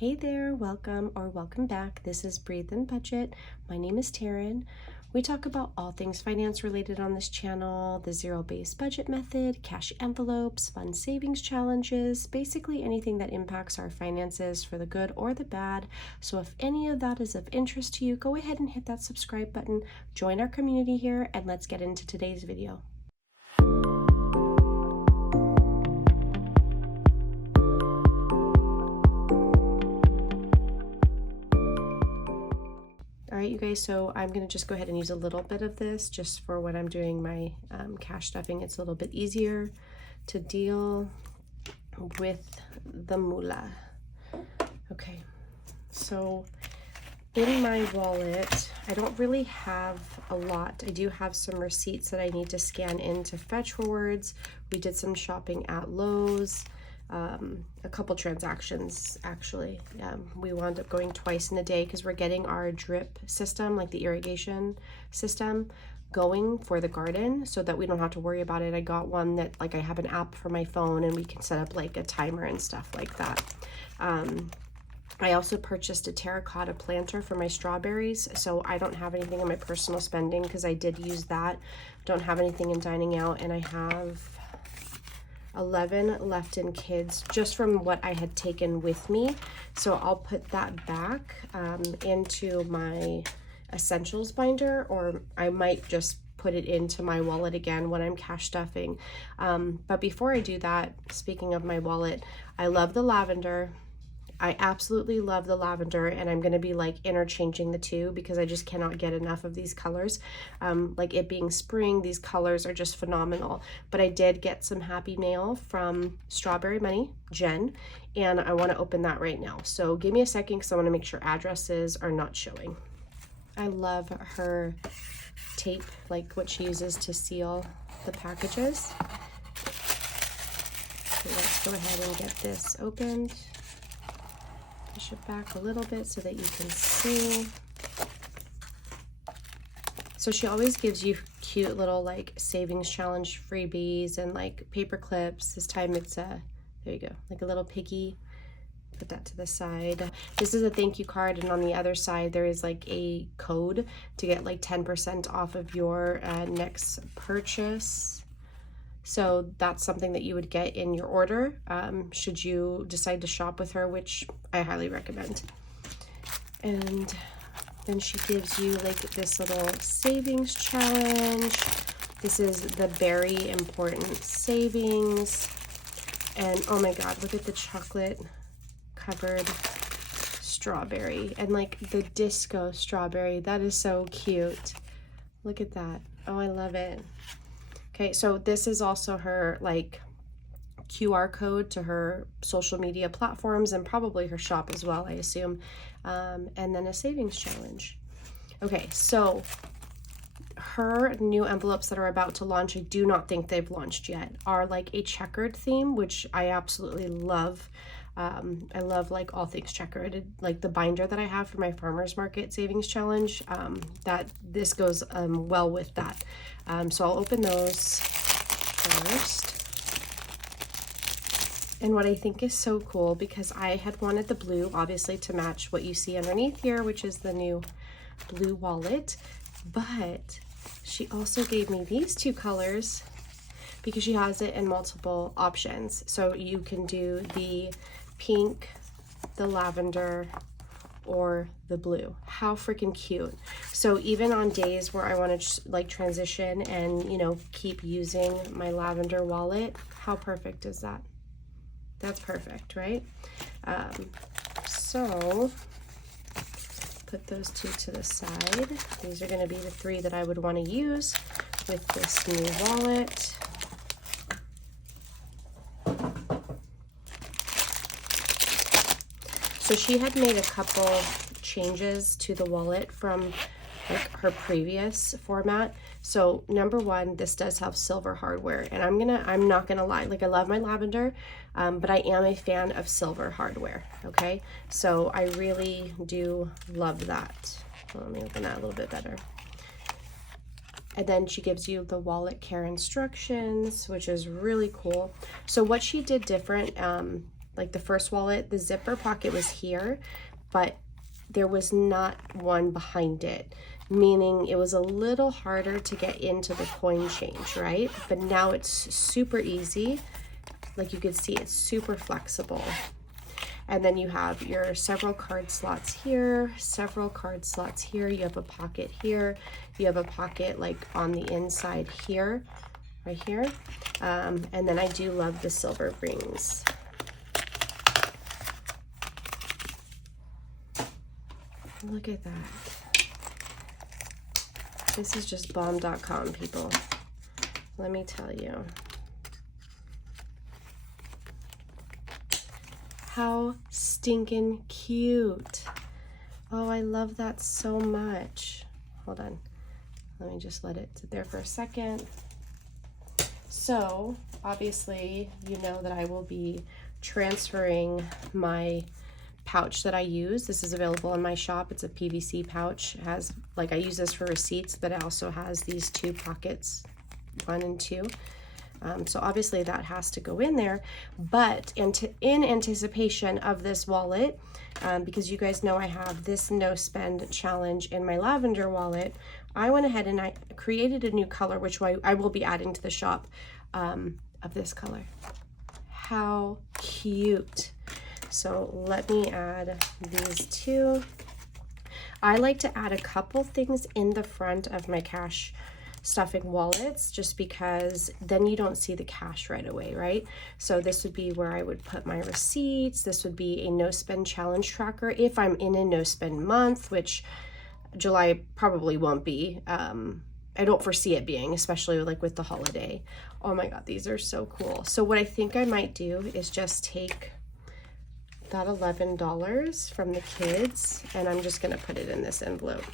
Hey there, welcome or welcome back. This is Breathe and Budget. My name is Taryn. We talk about all things finance related on this channel, the zero-based budget method, cash envelopes, fun savings challenges, basically anything that impacts our finances for the good or the bad. So if any of that is of interest to you, go ahead and hit that subscribe button, join our community here, and let's get into today's video. Alright, you guys, so I'm going to just go ahead and use a little bit of this just for when I'm doing my cash stuffing. It's a little bit easier to deal with the moolah. Okay, so in my wallet, I don't really have a lot. I do have some receipts that I need to scan in to fetch rewards. We did some shopping at Lowe's. A couple transactions actually. We wound up going twice in a day because we're getting our drip system, like the irrigation system, going for the garden so that we don't have to worry about it. I got one that like I have an app for my phone and we can set up like a timer and stuff like that. I also purchased a terracotta planter for my strawberries, so I don't have anything in my personal spending because I did use that. Don't have anything in dining out, and I have 11 left in kids just from what I had taken with me. So I'll put that back into my essentials binder, or I might just put it into my wallet again when I'm cash stuffing. But before I do that, speaking of my wallet, I love the lavender. I absolutely love the lavender, and I'm going to be like interchanging the two because I just cannot get enough of these colors. Like it being spring, these colors are just phenomenal. But I did get some happy mail from Strawberry Money, Jen, and I want to open that right now. So give me a second because I want to make sure addresses are not showing. I love her tape, like what she uses to seal the packages. So let's go ahead and get this opened. Push it back a little bit so that you can see. So she always gives you cute little like savings challenge freebies and like paper clips. This time it's there you go, like a little piggy. Put that to the side. This is a thank you card, and on the other side there is like a code to get like 10% off of your next purchase. So that's something that you would get in your order should you decide to shop with her, which I highly recommend. And then she gives you like this little savings challenge. This is the very important savings. And oh my god, look at the chocolate covered strawberry and like the disco strawberry. That is so cute. Look at that. Oh, I love it. Okay, so this is also her like QR code to her social media platforms and probably her shop as well, I assume. And then a savings challenge. Okay, so her new envelopes that are about to launch, I do not think they've launched yet, are like a checkered theme, which I absolutely love. I love like all things checkered, like the binder that I have for my farmers market savings challenge, that this goes well with that. So I'll open those first. And what I think is so cool, because I had wanted the blue obviously to match what you see underneath here, which is the new blue wallet, but she also gave me these two colors because she has it in multiple options. So you can do the pink, the lavender, or the blue. How freaking cute. So even on days where I want to like transition and, you know, keep using my lavender wallet, how perfect is that? That's perfect, right? So put those two to the side. These are going to be the three that I would want to use with this new wallet. So she had made a couple changes to the wallet from like her previous format. So number one, this does have silver hardware, and I'm not gonna lie, like I love my lavender, but I am a fan of silver hardware. Okay, so I really do love that. Let me open that a little bit better. And then she gives you the wallet care instructions, which is really cool. So what she did different, Like the first wallet, the zipper pocket was here, but there was not one behind it, meaning it was a little harder to get into the coin change, right? But now it's super easy. Like you can see, it's super flexible. And then you have your several card slots here, several card slots here. You have a pocket here. You have a pocket like on the inside here, right here. And then I do love the silver rings. Look at that. This is just bomb.com, people. Let me tell you. How stinking cute. Oh, I love that so much. Hold on. Let me just let it sit there for a second. So, obviously, you know that I will be transferring my pouch that I use. This is available in my shop. It's a PVC pouch. It has, like, I use this for receipts, but it also has these two pockets, 1 and 2. So obviously that has to go in there, but in anticipation of this wallet, because you guys know I have this no spend challenge in my lavender wallet, I went ahead and I created a new color, which I will be adding to the shop, of this color. How cute. So let me add these two. I like to add a couple things in the front of my cash stuffing wallets, just because then you don't see the cash right away, right? So this would be where I would put my receipts. This would be a no spend challenge tracker if I'm in a no spend month, which July probably won't be. I don't foresee it being, especially like with the holiday. Oh my God, these are so cool. So what I think I might do is just take that $11 from the kids and I'm just gonna put it in this envelope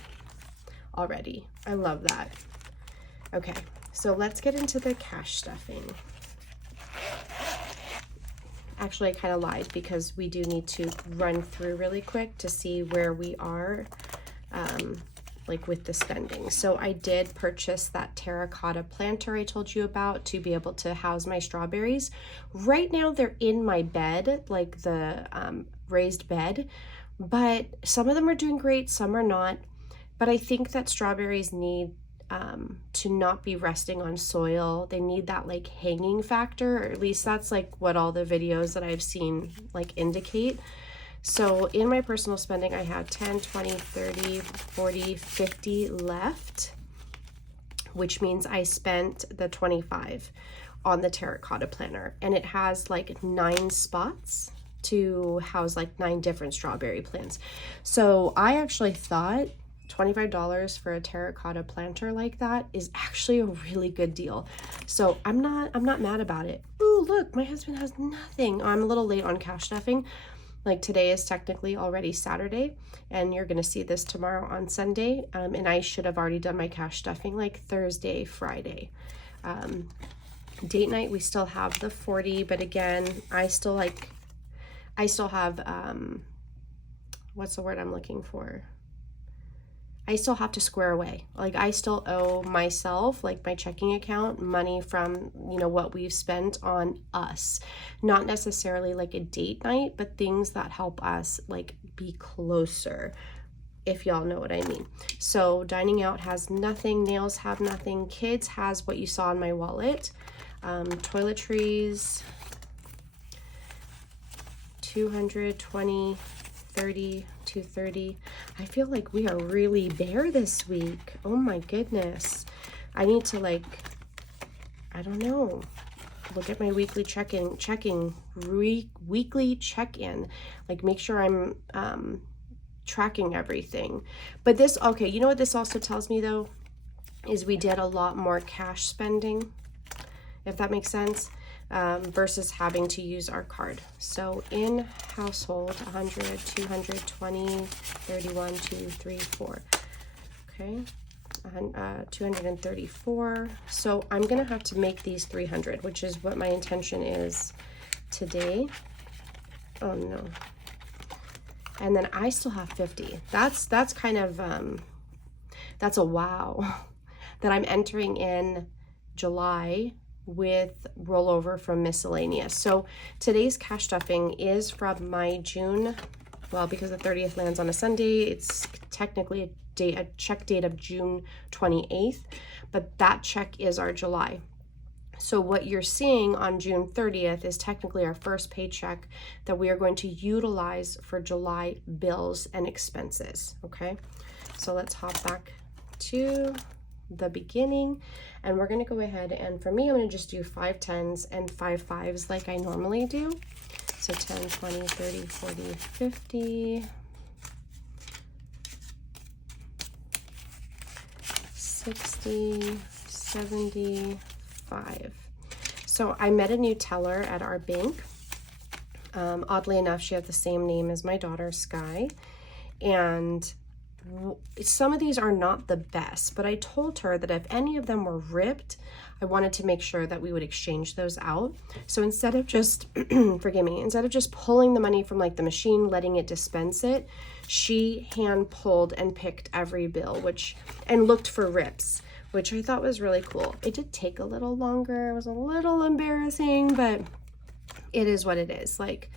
already. I love that. Okay, so let's get into the cash stuffing. Actually, I kind of lied because we do need to run through really quick to see where we are, like with the spending. So I did purchase that terracotta planter I told you about to be able to house my strawberries. Right now they're in my bed, like the raised bed, but some of them are doing great, some are not. But I think that strawberries need to not be resting on soil. They need that like hanging factor, or at least that's like what all the videos that I've seen like indicate. So in my personal spending, I had 10, 20, 30, 40, 50 left, which means I spent the 25 on the terracotta planter, and it has like 9 spots to house like 9 different strawberry plants. So I actually thought $25 for a terracotta planter like that is actually a really good deal. So I'm not mad about it. Ooh, look, my husband has nothing. I'm a little late on cash stuffing. Like today is technically already Saturday, and you're gonna see this tomorrow on Sunday. And I should have already done my cash stuffing like Thursday, Friday. Date night, we still have the 40, but again, I still have, what's the word I'm looking for? I still have to square away. Like I still owe myself, like my checking account, money from, you know, what we've spent on us. Not necessarily like a date night, but things that help us like be closer, if y'all know what I mean. So dining out has nothing, nails have nothing, kids has what you saw in my wallet. Toiletries, 220, 30, 230. I feel like we are really bare this week. Oh my goodness. I need to like, I don't know, look at my weekly weekly check-in, like make sure I'm tracking everything. But this, okay, you know what this also tells me though, is we did a lot more cash spending, if that makes sense. Versus having to use our card. So in household, 100, 220, 31, 2, 3, 4. Okay, 234. So I'm gonna have to make these 300, which is what my intention is today. Oh no. And then I still have 50. That's kind of, that's a wow. That I'm entering in July with rollover from miscellaneous. So today's cash stuffing is from my June, well, because the 30th lands on a Sunday, it's technically a check date of June 28th, but that check is our July. So what you're seeing on June 30th is technically our first paycheck that we are going to utilize for July bills and expenses, okay? So let's hop back to the beginning, and we're going to go ahead, and for me, I'm going to just do 5 10s and 5 5s like I normally do. So 10, 20, 30, 40, 50, 60, 75. So I met a new teller at our bank. Oddly enough, she had the same name as my daughter, Sky, and some of these are not the best, but I told her that if any of them were ripped, I wanted to make sure that we would exchange those out. So instead of just, forgive me, instead of just pulling the money from like the machine, letting it dispense it, she hand pulled and picked every bill, and looked for rips, which I thought was really cool. It did take a little longer. It was a little embarrassing, but it is what it is. Like,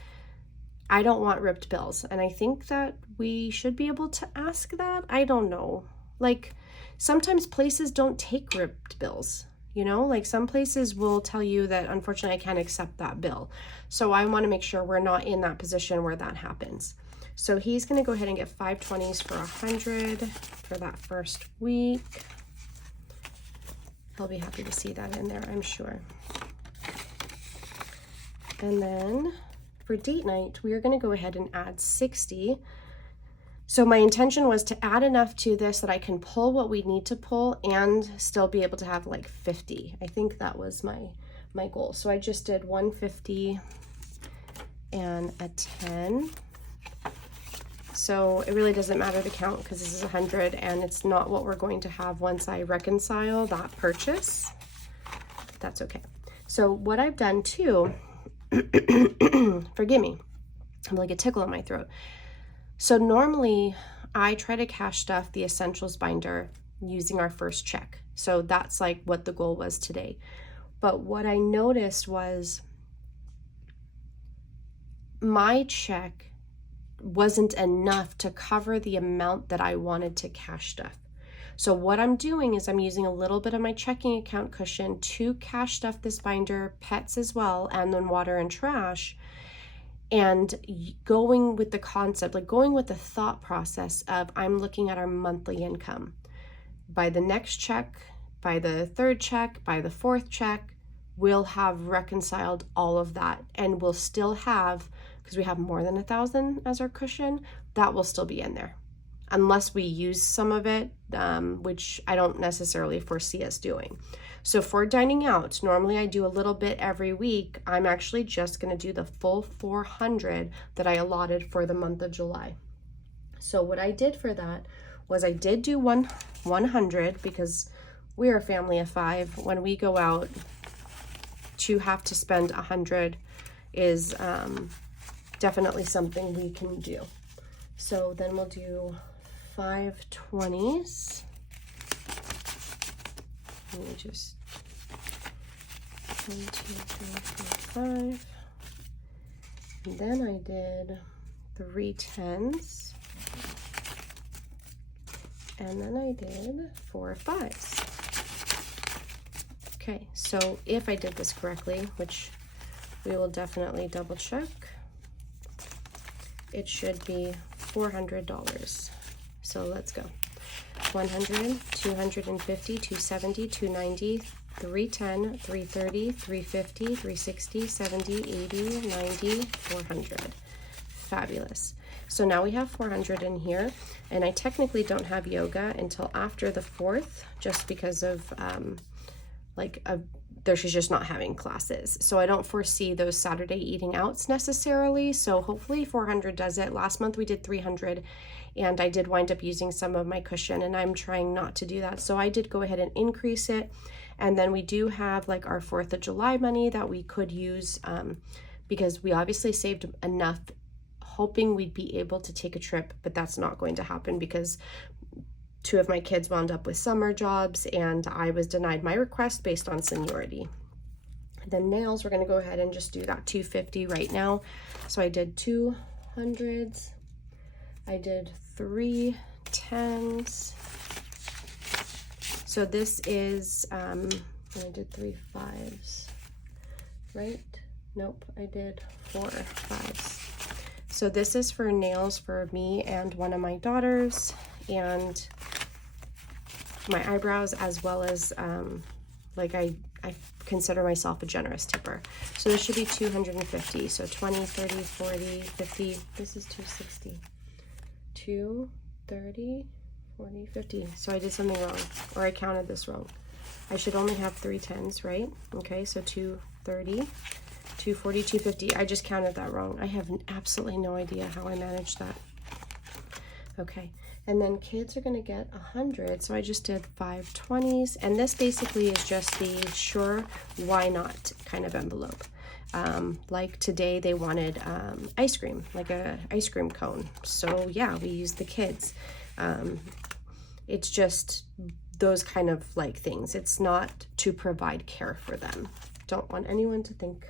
I don't want ripped bills, and I think that we should be able to ask that. I don't know. Like, sometimes places don't take ripped bills, you know? Like, some places will tell you that, unfortunately, I can't accept that bill. So I want to make sure we're not in that position where that happens. So he's going to go ahead and get 5 20s for 100 for that first week. He'll be happy to see that in there, I'm sure. And then for date night, we are going to go ahead and add 60. So my intention was to add enough to this that I can pull what we need to pull and still be able to have like 50. I think that was my goal. So I just did 150 and a 10. So it really doesn't matter the count because this is 100 and it's not what we're going to have once I reconcile that purchase. That's okay. So what I've done too, forgive me, I'm like a tickle in my throat. So normally I try to cash stuff the essentials binder using our first check. So that's like what the goal was today. But what I noticed was my check wasn't enough to cover the amount that I wanted to cash stuff. So what I'm doing is I'm using a little bit of my checking account cushion to cash stuff this binder, pets as well, and then water and trash, and going with the concept, like going with the thought process of I'm looking at our monthly income. By the next check, by the third check, by the fourth check, we'll have reconciled all of that, and we'll still have, because we have more than 1,000 as our cushion, that will still be in there. Unless we use some of it, which I don't necessarily foresee us doing. So for dining out, normally I do a little bit every week. I'm actually just going to do the full 400 that I allotted for the month of July. So what I did for that was I did do 100 because we're a family of 5. When we go out, to have to spend 100 is definitely something we can do. So then we'll do 5 20s. Let me just 1, 2, 3, 4, 5. And then I did 3 10s. And then I did 4 5s. Okay, so if I did this correctly, which we will definitely double check, it should be $400. So let's go. 100, 250, 270, 290, 310, 330, 350, 360, 70, 80, 90, 400. Fabulous. So now we have 400 in here, and I technically don't have yoga until after the 4th, just because of she's just not having classes. So I don't foresee those Saturday eating outs necessarily. So hopefully 400 does it. Last month we did 300 and I did wind up using some of my cushion, and I'm trying not to do that. So I did go ahead and increase it. And then we do have like our 4th of July money that we could use because we obviously saved enough hoping we'd be able to take a trip, but that's not going to happen because 2 of my kids wound up with summer jobs and I was denied my request based on seniority. Then nails, we're going to go ahead and just do that 250 right now. So I did 2 hundreds, I did 3 10s. So this is, and I did 3 5s, right? Nope, I did 4 5s. So this is for nails for me and one of my daughters, and my eyebrows, as well as like I consider myself a generous tipper. So this should be 250. So 20, 30, 40, 50. This is 260. 2, 30, 40, 50. So I did something wrong, or I counted this wrong. I should only have 3 10s, right? Okay, so 230, 240, 250. I just counted that wrong. I have absolutely no idea how I managed that. Okay, and then kids are gonna get 100, so I just did 5 20s, and this basically is just the sure, why not kind of envelope. Like today they wanted ice cream, like a ice cream cone. So yeah, we used the kids. It's just those kind of like things. It's not to provide care for them. Don't want anyone to think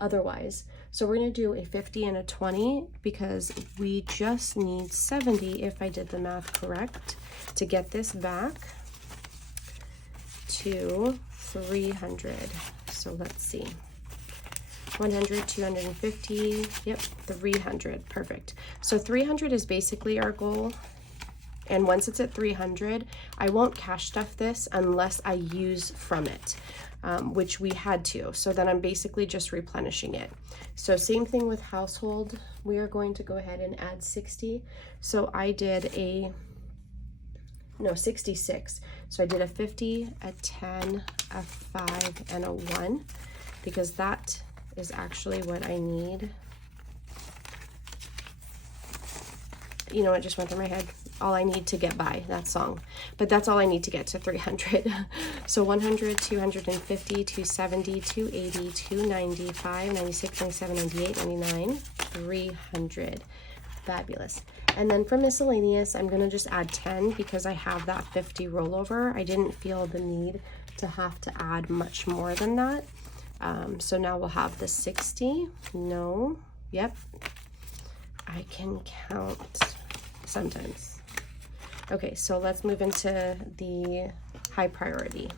otherwise. So we're gonna do a 50 and a 20 because we just need 70, if I did the math correct, to get this back to 300. So let's see. 100, 250, yep, 300, perfect. So 300 is basically our goal. And once it's at 300, I won't cash stuff this unless I use from it, which we had to. So then I'm basically just replenishing it. So same thing with household. We are going to go ahead and add 60. So I did 66. So I did a 50, a 10, a 5, and a 1, because that is actually what I need. You know, it just went through my head. All I need to get by that song, but that's all I need to get to 300. So 100, 250, 270, 280, 295, 96, 97, 98, 99, 300. Fabulous. And then for miscellaneous, I'm gonna just add 10 because I have that 50 rollover. I didn't feel the need to have to add much more than that. So now we'll have the 60. No, yep, I can count sometimes. Okay, so let's move into the high priority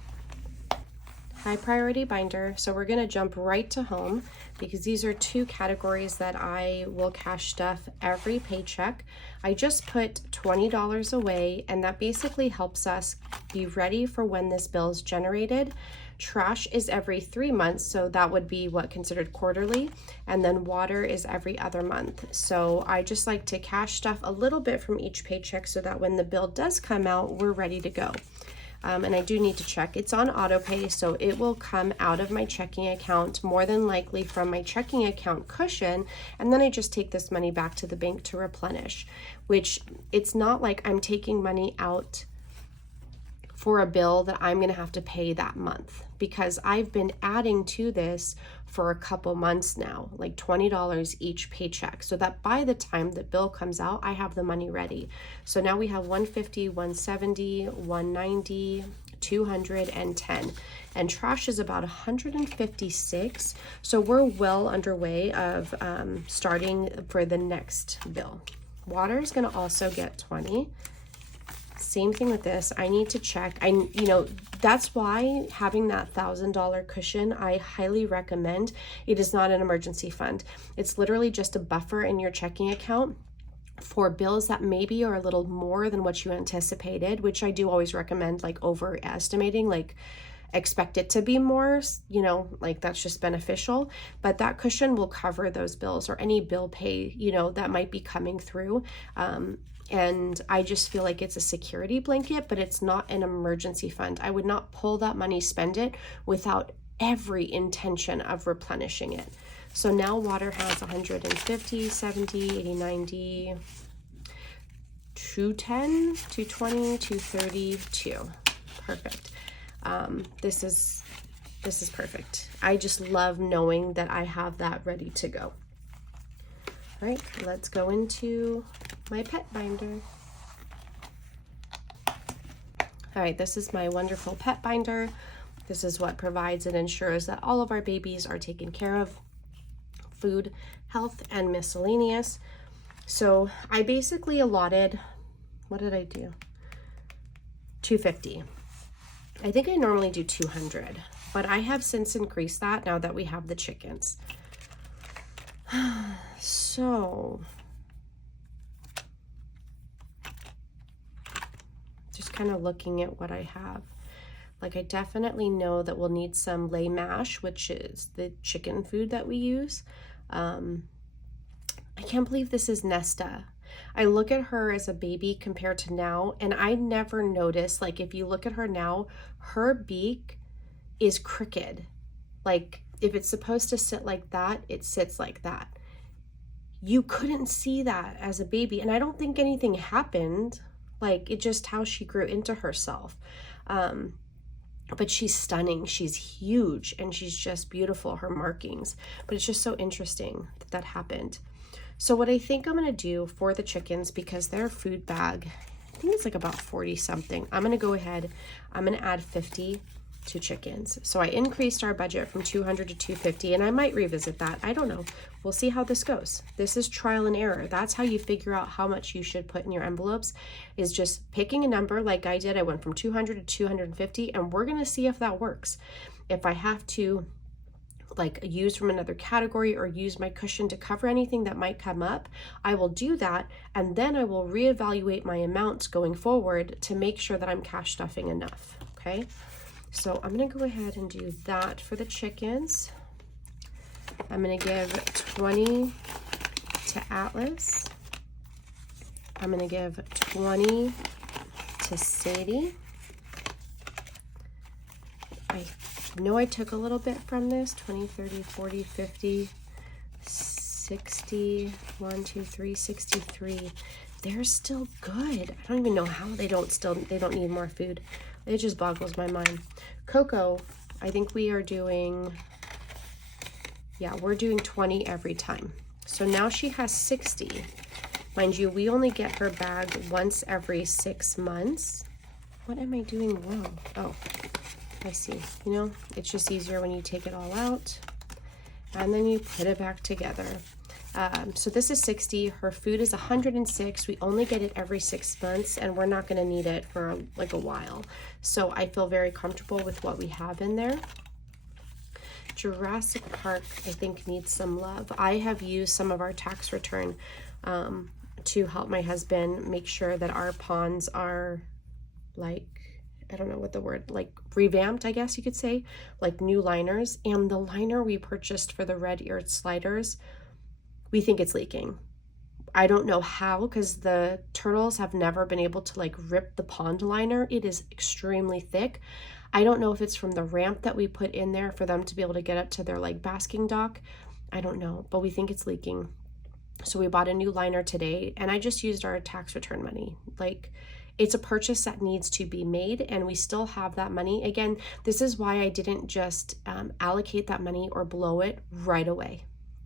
binder. So we're gonna jump right to home because these are 2 categories that I will cash stuff every paycheck. I just put $20 away, and that basically helps us be ready for when this bill is generated. Trash is every 3 months, so that would be what considered quarterly, and then water is every other month. So I just like to cash stuff a little bit from each paycheck so that when the bill does come out, we're ready to go. And I do need to check. It's on auto pay, so it will come out of my checking account, more than likely from my checking account cushion, and then I just take this money back to the bank to replenish, which it's not like I'm taking money out for a bill that I'm gonna have to pay that month, because I've been adding to this for a couple months now, like $20 each paycheck, so that by the time the bill comes out, I have the money ready. So now we have 150, 170, 190, 210, and trash is about 156. So we're well underway of starting for the next bill. Water is gonna also get 20. Same thing with this. I need to check. That's why having that $1,000 cushion, I highly recommend. It is not an emergency fund. It's literally just a buffer in your checking account for bills that maybe are a little more than what you anticipated, which I do always recommend, like overestimating, like expect it to be more, like that's just beneficial. But that cushion will cover those bills or any bill pay, that might be coming through. And I just feel like it's a security blanket, but it's not an emergency fund. I would not pull that money, spend it without every intention of replenishing it. So now water has 150, 70, 80, 90, 210, 220, 230, 2. Perfect. This is perfect. I just love knowing that I have that ready to go. All right, let's go into my pet binder. All right, this is my wonderful pet binder. This is what provides and ensures that all of our babies are taken care of, food, health, and miscellaneous. So I basically allotted, what did I do? $250. I think I normally do $200, but I have since increased that now that we have the chickens. So just kind of looking at what I have. Like, I definitely know that we'll need some lay mash, which is the chicken food that we use. I can't believe this is Nesta. I look at her as a baby compared to now, and I never noticed, like, if you look at her now, her beak is crooked. Like, if it's supposed to sit like that, it sits like that. You couldn't see that as a baby, and I don't think anything happened. Like, it just how she grew into herself. But she's stunning. She's huge, and she's just beautiful, her markings. But it's just so interesting that that happened. So what I think I'm going to do for the chickens, because their food bag, I think it's like about 40 something. I'm going to go ahead, I'm going to add 50 to chickens. So I increased our budget from 200 to 250, and I might revisit that. I don't know. We'll see how this goes. This is trial and error. That's how you figure out how much you should put in your envelopes, is just picking a number like I did. I went from 200 to 250, and we're going to see if that works. If I have to like use from another category or use my cushion to cover anything that might come up, I will do that, and then I will reevaluate my amounts going forward to make sure that I'm cash stuffing enough. Okay, so I'm gonna go ahead and do that for the chickens. I'm gonna give 20 to Atlas. I'm gonna give 20 to Sadie. I know I took a little bit from this, 20, 30, 40, 50, 60, 1, 2, 3, 63. They're still good. I don't even know how they don't need more food. It just boggles my mind. Coco, I think we are doing, yeah, we're doing 20 every time. So now she has 60. Mind you, we only get her bag once every 6 months. What am I doing wrong? Oh, I see. You know, it's just easier when you take it all out and then you put it back together. So this is 60. Her food is 106. We only get it every 6 months, and we're not going to need it for like a while. So I feel very comfortable with what we have in there. Jurassic Park, I think, needs some love. I have used some of our tax return to help my husband make sure that our ponds are like, I don't know what the word, like revamped, I guess you could say, like new liners. And the liner we purchased for the red-eared sliders, we think it's leaking. I don't know how, because the turtles have never been able to like rip the pond liner. It is extremely thick. I don't know if it's from the ramp that we put in there for them to be able to get up to their like basking dock. I don't know, but we think it's leaking. So we bought a new liner today, and I just used our tax return money. Like, it's a purchase that needs to be made, and we still have that money. Again, this is why I didn't just allocate that money or blow it right away.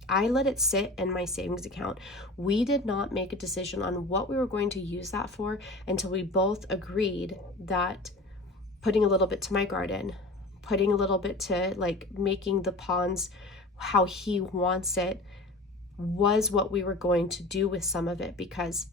I let it sit in my savings account. We did not make a decision on what we were going to use that for until we both agreed that putting a little bit to my garden, putting a little bit to like making the ponds how he wants it, was what we were going to do with some of it. Because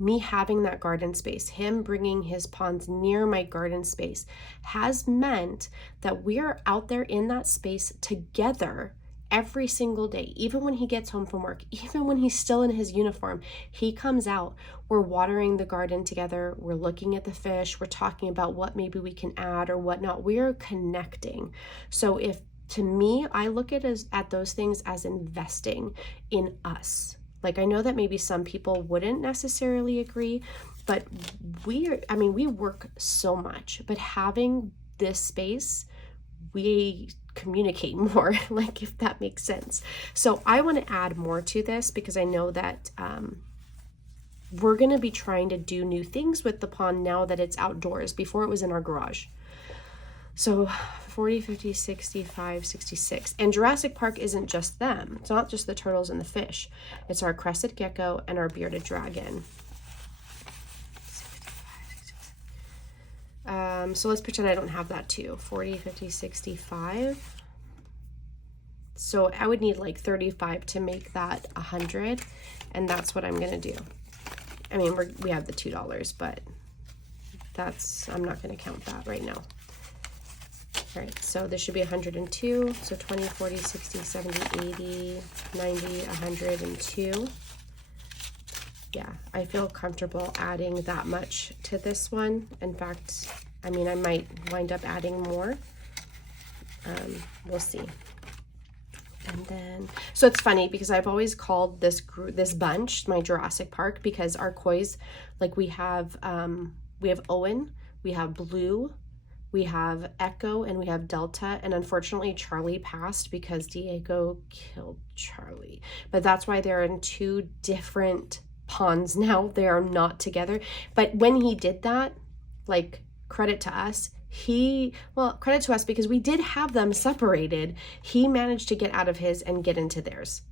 me having that garden space, him bringing his ponds near my garden space, has meant that we are out there in that space together every single day. Even when he gets home from work, even when he's still in his uniform, he comes out, we're watering the garden together, we're looking at the fish, we're talking about what maybe we can add or whatnot. We're connecting. So if, to me, I look at those things as investing in us. Like, I know that maybe some people wouldn't necessarily agree, but we work so much, but having this space, we communicate more, like, if that makes sense. So I want to add more to this, because I know that we're going to be trying to do new things with the pond now that it's outdoors. Before it was in our garage. So 40, 50, 65, 66. And Jurassic Park isn't just them. It's not just the turtles and the fish. It's our crested gecko and our bearded dragon. So let's pretend I don't have that too. 40, 50, 65. So I would need like 35 to make that 100, and that's what I'm gonna do. I mean, we have the $2, but I'm not gonna count that right now. All right, so this should be 102. So 20, 40, 60, 70, 80, 90, 102. Yeah, I feel comfortable adding that much to this one. In fact, I mean, I might wind up adding more. We'll see. And then, so it's funny because I've always called this bunch my Jurassic Park, because our kois, like we have Owen, we have Blue, we have Echo, and we have Delta. And unfortunately, Charlie passed because Diego killed Charlie. But that's why they're in 2 different ponds now. They are not together. But when he did that, like, credit to us, credit to us, because we did have them separated. He managed to get out of his and get into theirs.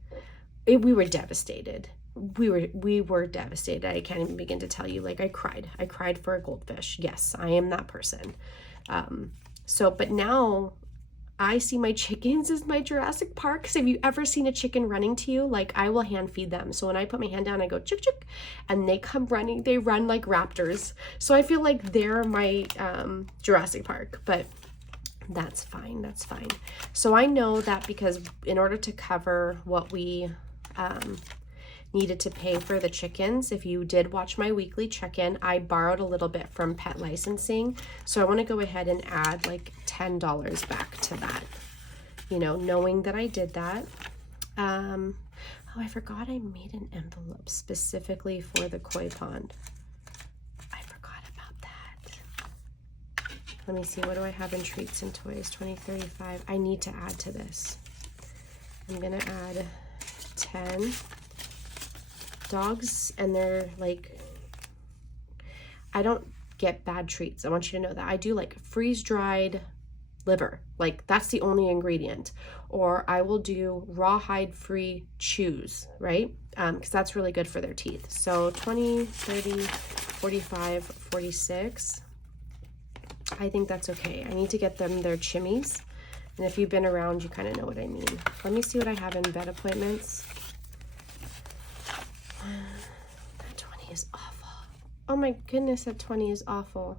We were devastated. We were devastated. I can't even begin to tell you. Like, I cried for a goldfish. Yes, I am that person. But now I see my chickens as my Jurassic Park. Because have you ever seen a chicken running to you? Like, I will hand feed them. So when I put my hand down, I go chick chick, and they come running. They run like raptors. So I feel like they're my Jurassic Park, but that's fine. That's fine. So I know that because in order to cover what we needed to pay for the chickens, if you did watch my weekly check-in, I borrowed a little bit from pet licensing. So I want to go ahead and add like $10 back to that, you know, knowing that I did that. Oh, I forgot I made an envelope specifically for the koi pond. I forgot about that. Let me see, what do I have in treats and toys? 20, 35. I need to add to this. I'm gonna add 10 dogs, and they're like, I don't get bad treats. I want you to know that. I do like freeze-dried liver, like that's the only ingredient. Or I will do rawhide free chews, right? Because that's really good for their teeth. So 20, 30, 45, 46. I think that's okay. I need to get them their chimneys. And if you've been around, you kind of know what I mean. Let me see what I have in vet appointments. That 20 is awful. Oh my goodness, that 20 is awful.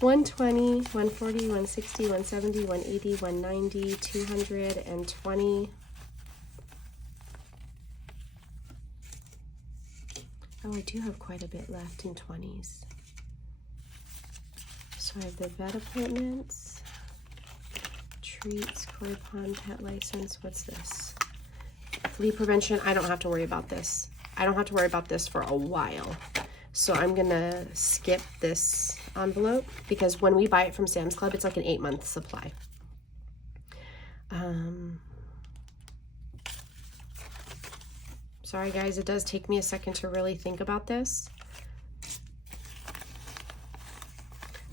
120, 140, 160, 170, 180, 190, 220. Oh, I do have quite a bit left in 20s. So I have the vet appointments, treats, koi pond, pet license. What's this? Flea prevention. I don't have to worry about this. I don't have to worry about this for a while. So I'm gonna skip this envelope because when we buy it from Sam's Club, it's like an 8-month supply. Sorry guys, it does take me a second to really think about this.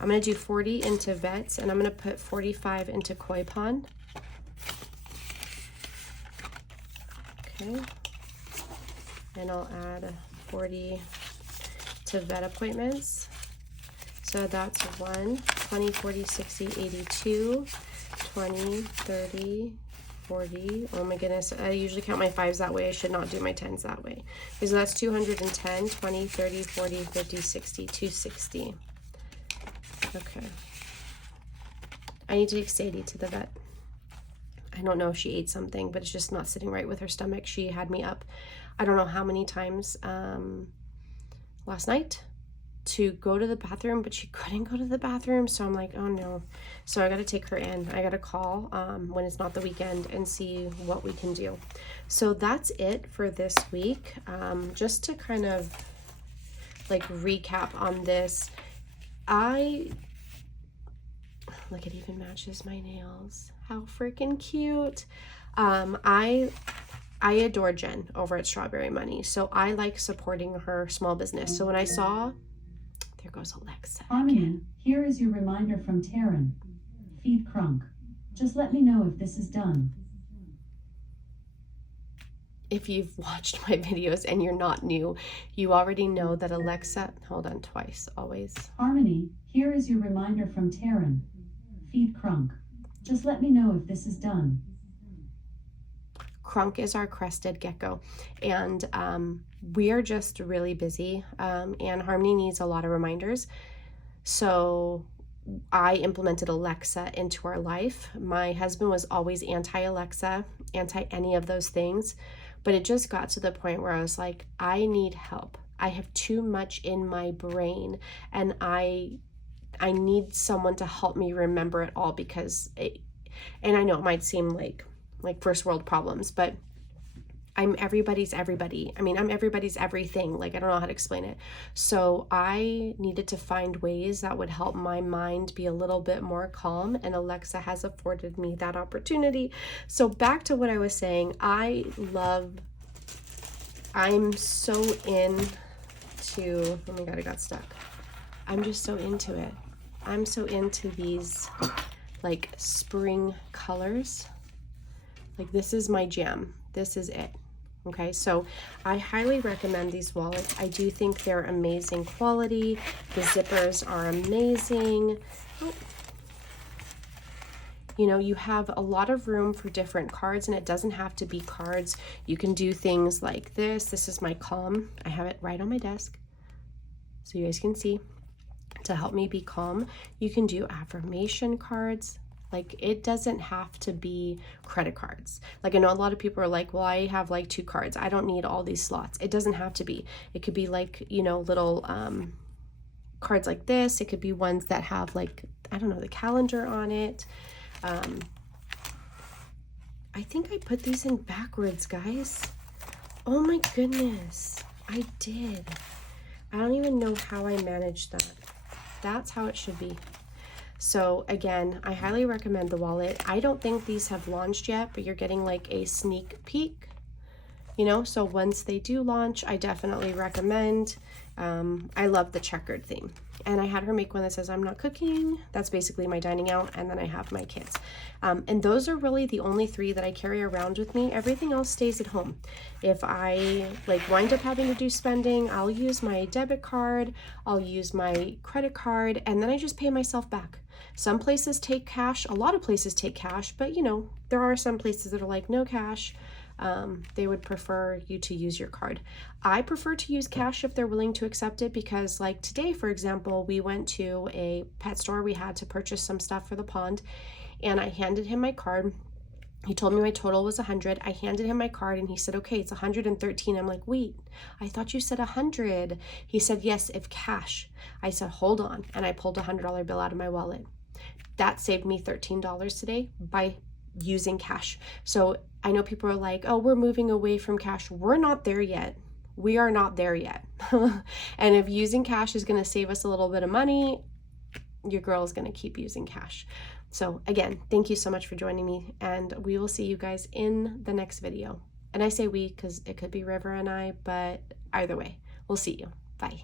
I'm gonna do 40 into vets, and I'm gonna put 45 into koi pond. Okay. And I'll add 40 to vet appointments. So that's 1, 20, 40, 60, 82, 20, 30, 40. Oh my goodness, I usually count my 5s that way. I should not do my 10s that way. Okay, so that's 210, 20, 30, 40, 50, 60, 260. Okay. I need to take Sadie to the vet. I don't know if she ate something, but it's just not sitting right with her stomach. She had me up, I don't know how many times last night to go to the bathroom, but she couldn't go to the bathroom. So I'm like, oh no. So I got to take her in. I got to call when it's not the weekend and see what we can do. So that's it for this week. Just to kind of like recap on this, look, it even matches my nails. How freaking cute. I adore Jen over at Strawberry Money. So I like supporting her small business. So when I saw, there goes Alexa. Harmony, here is your reminder from Taryn. Feed Crunk. Just let me know if this is done. if you've watched my videos and you're not new, you already know that Alexa, hold on, twice, always. Harmony, here is your reminder from Taryn. Feed Crunk. Just let me know if this is done. Crunk is our crested gecko, and we are just really busy, and Harmony needs a lot of reminders. So I implemented Alexa into our life. My husband was always anti-Alexa, anti any of those things, but it just got to the point where I was like, I need help. I have too much in my brain, and I need someone to help me remember it all, because and I know it might seem like first world problems, but I'm everybody's everybody. I mean, I'm everybody's everything. Like, I don't know how to explain it. So I needed to find ways that would help my mind be a little bit more calm, and Alexa has afforded me that opportunity. So back to what I was saying, I'm so into, oh my God, I got stuck. I'm just so into it. I'm so into these like spring colors. Like, this is my jam. This is it. Okay, so I highly recommend these wallets. I do think they're amazing quality. The zippers are amazing. Oh. You know, you have a lot of room for different cards, and it doesn't have to be cards. You can do things like this. This is my calm. I have it right on my desk so you guys can see, to help me be calm. You can do affirmation cards. Like, it doesn't have to be credit cards. Like, I know a lot of people are like, well, I have like 2 cards. I don't need all these slots. It doesn't have to be. It could be like, you know, little cards like this. It could be ones that have like, I don't know, the calendar on it. I think I put these in backwards, guys. Oh my goodness. I did. I don't even know how I managed that. That's how it should be. So again, I highly recommend the wallet. I don't think these have launched yet, but you're getting like a sneak peek, you know, so once they do launch, I definitely recommend. I love the checkered theme, and I had her make one that says, I'm not cooking. That's basically my dining out, and then I have my kids. And those are really the only 3 that I carry around with me. Everything else stays at home. If I like wind up having to do spending, I'll use my debit card, I'll use my credit card, and then I just pay myself back. Some places take cash, a lot of places take cash, but you know, there are some places that are like no cash. They would prefer you to use your card. I prefer to use cash if they're willing to accept it, because like today, for example, we went to a pet store. We had to purchase some stuff for the pond, and I handed him my card. He told me my total was 100. I handed him my card and he said, okay, it's 113. I'm like, wait, I thought you said 100. He said, yes, if cash. I said, hold on. And I pulled a $100 bill out of my wallet. That saved me $13 today by using cash. So I know people are like, oh, we're moving away from cash. We're not there yet. We are not there yet. And if using cash is going to save us a little bit of money, your girl is going to keep using cash. So again, thank you so much for joining me, and we will see you guys in the next video. And I say we because it could be River and I, but either way, we'll see you. Bye.